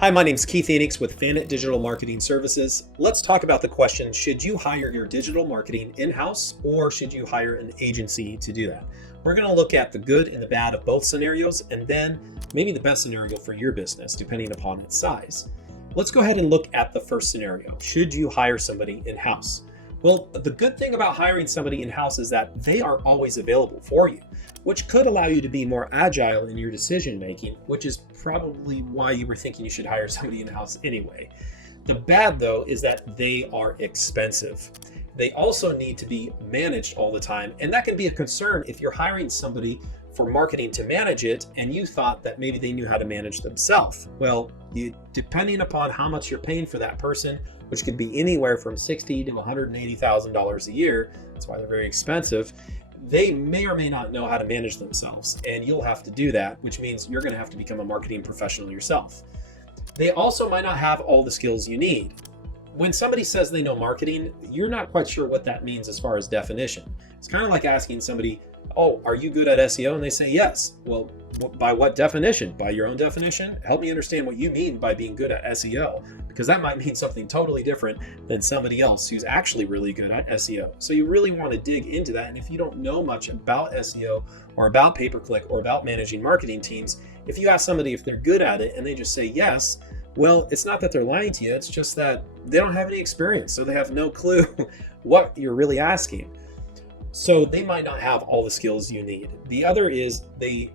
Hi, my name's Keith Eneix with Fannit Digital Marketing Services. Let's talk about the question, should you hire your digital marketing in-house or should you hire an agency to do that? We're going to look at the good and the bad of both scenarios and then maybe the best scenario for your business, depending upon its size. Let's go ahead and look at the first scenario. Should you hire somebody in-house? Well, the good thing about hiring somebody in-house is that they are always available for you, which could allow you to be more agile in your decision-making, which is probably why you were thinking you should hire somebody in-house anyway. The bad, though, is that they are expensive. They also need to be managed all the time, and that can be a concern if you're hiring somebody for marketing to manage it and you thought that maybe they knew how to manage themselves. Well, depending upon how much you're paying for that person, which could be anywhere from $60,000 to $180,000 a year, that's why they're very expensive, they may or may not know how to manage themselves, and you'll have to do that, which means you're going to have to become a marketing professional yourself. They also might not have all the skills you need. When somebody says they know marketing, you're not quite sure what that means as far as definition. It's kind of like asking somebody, oh, are you good at SEO? And they say yes. Well, by what definition? By your own definition? Help me understand what you mean by being good at SEO, because that might mean something totally different than somebody else who's actually really good at SEO. So you really want to dig into that. And if you don't know much about SEO or about pay-per-click or about managing marketing teams, if you ask somebody if they're good at it and they just say yes, well, it's not that they're lying to you. It's just that they don't have any experience. So they have no clue what you're really asking. So they might not have all the skills you need. The other is they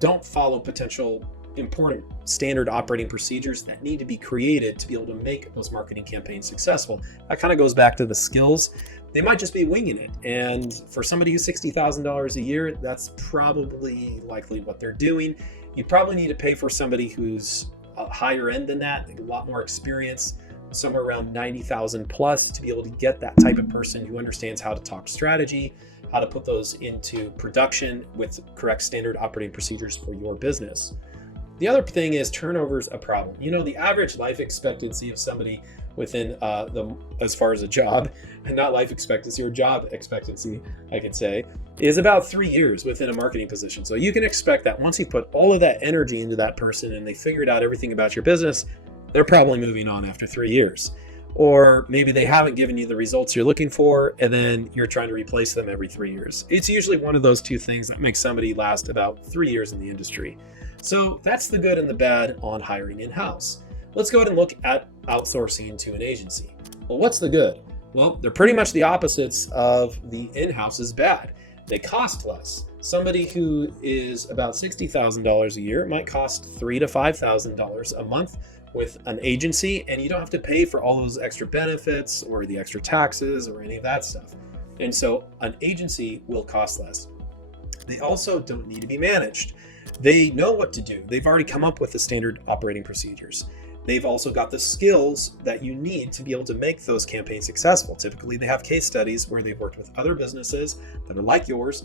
don't follow potential important standard operating procedures that need to be created to be able to make those marketing campaigns successful. That kind of goes back to the skills. They might just be winging it. And for somebody who's $60,000 a year, that's probably likely what they're doing. You probably need to pay for somebody who's higher end than that, a lot more experience, somewhere around 90,000 plus, to be able to get that type of person who understands how to talk strategy, how to put those into production with correct standard operating procedures for your business. The other thing is turnover is a problem. You know, the average life expectancy of somebody within as far as a job, and not life expectancy or job expectancy, I could say, is about 3 years within a marketing position. So you can expect that once you put all of that energy into that person and they figured out everything about your business, they're probably moving on after 3 years. Or maybe they haven't given you the results you're looking for, and then you're trying to replace them every 3 years. It's usually one of those two things that makes somebody last about 3 years in the industry. So that's the good and the bad on hiring in-house. Let's go ahead and look at outsourcing to an agency. Well, what's the good? Well, they're pretty much the opposites of the in-house is bad. They cost less. Somebody who is about $60,000 a year might cost $3,000 to $5,000 a month with an agency, and you don't have to pay for all those extra benefits or the extra taxes or any of that stuff. And so an agency will cost less. They also don't need to be managed. They know what to do. They've already come up with the standard operating procedures. They've also got the skills that you need to be able to make those campaigns successful. Typically, they have case studies where they've worked with other businesses that are like yours,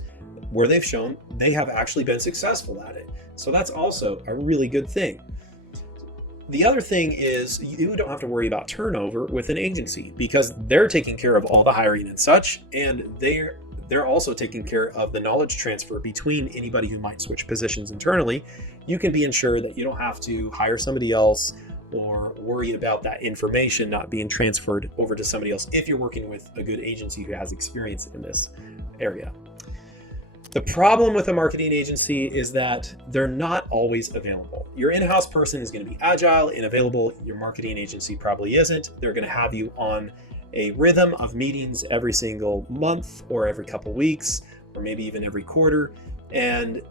where they've shown they have actually been successful at it. So that's also a really good thing. The other thing is you don't have to worry about turnover with an agency because they're taking care of all the hiring and such, and they're also taking care of the knowledge transfer between anybody who might switch positions internally. You can be ensured that you don't have to hire somebody else or worry about that information not being transferred over to somebody else if you're working with a good agency who has experience in this area. The problem with a marketing agency is that they're not always available. Your in-house person is going to be agile and available. Your marketing agency probably isn't. They're going to have you on a rhythm of meetings every single month or every couple weeks, or maybe even every quarter. And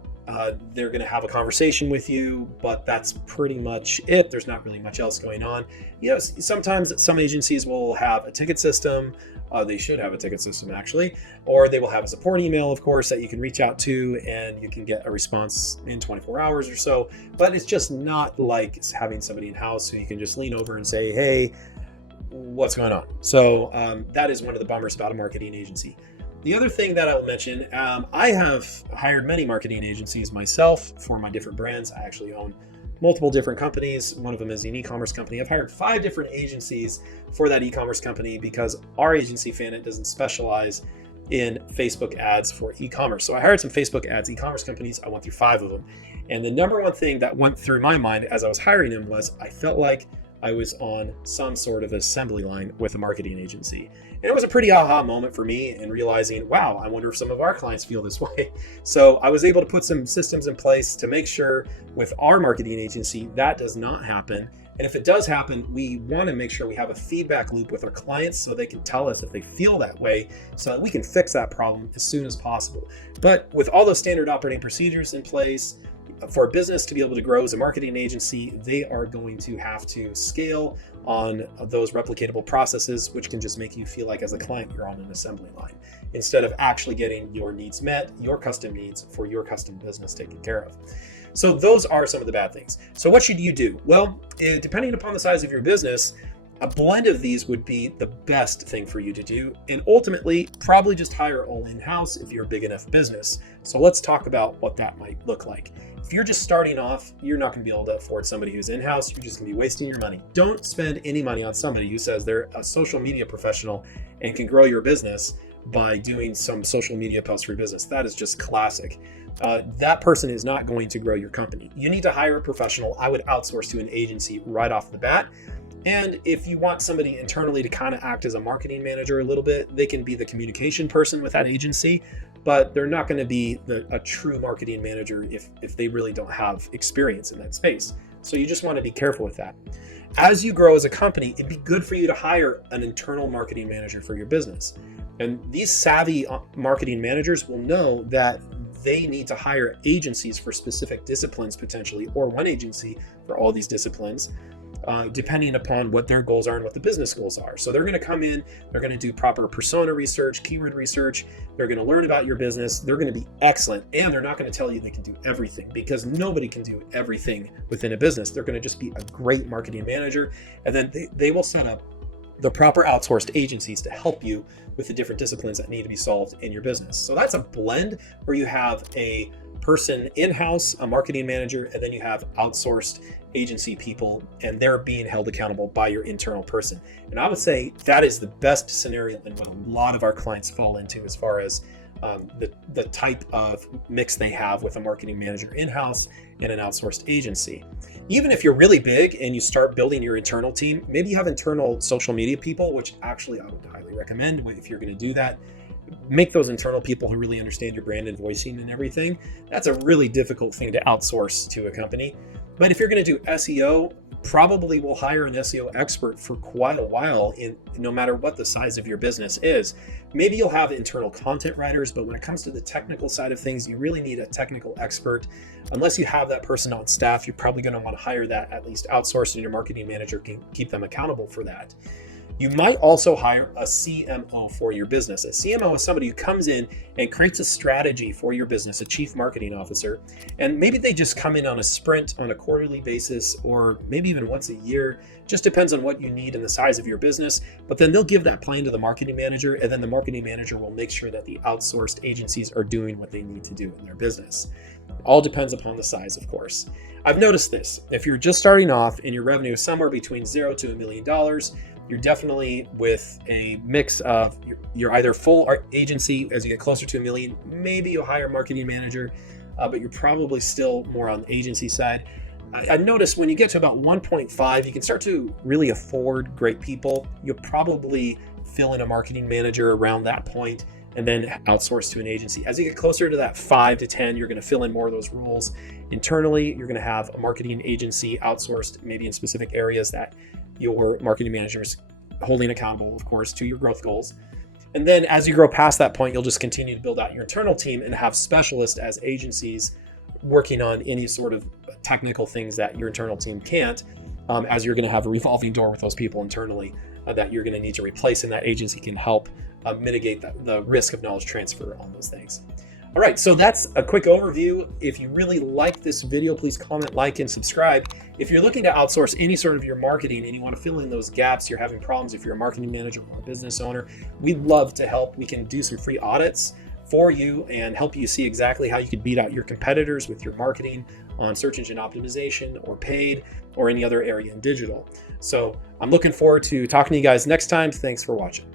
they're going to have a conversation with you, but that's pretty much it. There's not really much else going on. You know, sometimes some agencies will have a ticket system. They should have a ticket system actually, or they will have a support email, of course, that you can reach out to and you can get a response in 24 hours or so. But it's just not like having somebody in-house who you can just lean over and say, hey, what's going on? So that is one of the bummers about a marketing agency. The other thing that I'll mention, I have hired many marketing agencies myself for my different brands. I actually own multiple different companies. One of them is an e-commerce company. I've hired 5 different agencies for that e-commerce company because our agency, Fannit, doesn't specialize in Facebook ads for e-commerce. So I hired some Facebook ads, e-commerce companies. I went through 5 of them. And the number one thing that went through my mind as I was hiring them was I felt like I was on some sort of assembly line with a marketing agency. And it was a pretty aha moment for me in realizing, wow, I wonder if some of our clients feel this way. So I was able to put some systems in place to make sure with our marketing agency that does not happen. And if it does happen, we want to make sure we have a feedback loop with our clients so they can tell us if they feel that way so that we can fix that problem as soon as possible. But with all those standard operating procedures in place, for a business to be able to grow as a marketing agency, they are going to have to scale on those replicatable processes, which can just make you feel like as a client, you're on an assembly line instead of actually getting your needs met, your custom needs for your custom business taken care of. So those are some of the bad things. So what should you do? Well, depending upon the size of your business, a blend of these would be the best thing for you to do. And ultimately, probably just hire all in-house if you're a big enough business. So let's talk about what that might look like. If you're just starting off, you're not going to be able to afford somebody who's in-house. You're just going to be wasting your money. Don't spend any money on somebody who says they're a social media professional and can grow your business by doing some social media posts for your business. That is just classic. That person is not going to grow your company. You need to hire a professional. I would outsource to an agency right off the bat. And if you want somebody internally to kind of act as a marketing manager a little bit, they can be the communication person with that agency, but they're not going to be a true marketing manager if they really don't have experience in that space. So you just want to be careful with that. As you grow as a company, it'd be good for you to hire an internal marketing manager for your business. And these savvy marketing managers will know that they need to hire agencies for specific disciplines potentially, or one agency for all these disciplines, depending upon what their goals are and what the business goals are. So they're going to come in, they're going to do proper persona research, keyword research, they're going to learn about your business, they're going to be excellent, and they're not going to tell you they can do everything because nobody can do everything within a business. They're going to just be a great marketing manager, and then they will set up the proper outsourced agencies to help you with the different disciplines that need to be solved in your business. So that's a blend where you have a person in-house, a marketing manager, and then you have outsourced agency people, and they're being held accountable by your internal person. And I would say that is the best scenario and what a lot of our clients fall into as far as the type of mix they have with a marketing manager in-house and an outsourced agency. Even if you're really big and you start building your internal team, maybe you have internal social media people, which actually I would highly recommend if you're going to do that. Make those internal people who really understand your brand and voicing and everything. That's a really difficult thing to outsource to a company. But if you're going to do SEO, probably will hire an SEO expert for quite a while, no matter what the size of your business is. Maybe you'll have internal content writers, but when it comes to the technical side of things, you really need a technical expert. Unless you have that person on staff, you're probably going to want to hire that, at least outsource, and your marketing manager can keep them accountable for that. You might also hire a CMO for your business. A CMO is somebody who comes in and creates a strategy for your business, a chief marketing officer. And maybe they just come in on a sprint on a quarterly basis, or maybe even once a year. Just depends on what you need and the size of your business. But then they'll give that plan to the marketing manager, and then the marketing manager will make sure that the outsourced agencies are doing what they need to do in their business. All depends upon the size, of course. I've noticed this. If you're just starting off and your revenue is somewhere between $0 to $1 million, you're definitely with a mix of you're either full agency. As you get closer to $1 million, maybe you'll hire a marketing manager, but you're probably still more on the agency side. I've noticed when you get to about 1.5, you can start to really afford great people. You'll probably fill in a marketing manager around that point and then outsource to an agency. As you get closer to that 5 to 10, you're going to fill in more of those roles. Internally, you're going to have a marketing agency outsourced, maybe in specific areas that your marketing manager is holding accountable, of course, to your growth goals. And then as you grow past that point, you'll just continue to build out your internal team and have specialists as agencies working on any sort of technical things that your internal team can't, as you're going to have a revolving door with those people internally that you're going to need to replace, and that agency can help mitigate the risk of knowledge transfer on those things. All right, so that's a quick overview. If you really like this video, please comment, like, and subscribe. If you're looking to outsource any sort of your marketing and you want to fill in those gaps, you're having problems, if you're a marketing manager or a business owner, we'd love to help. We can do some free audits for you and help you see exactly how you could beat out your competitors with your marketing on search engine optimization or paid or any other area in digital. So I'm looking forward to talking to you guys next time. Thanks for watching.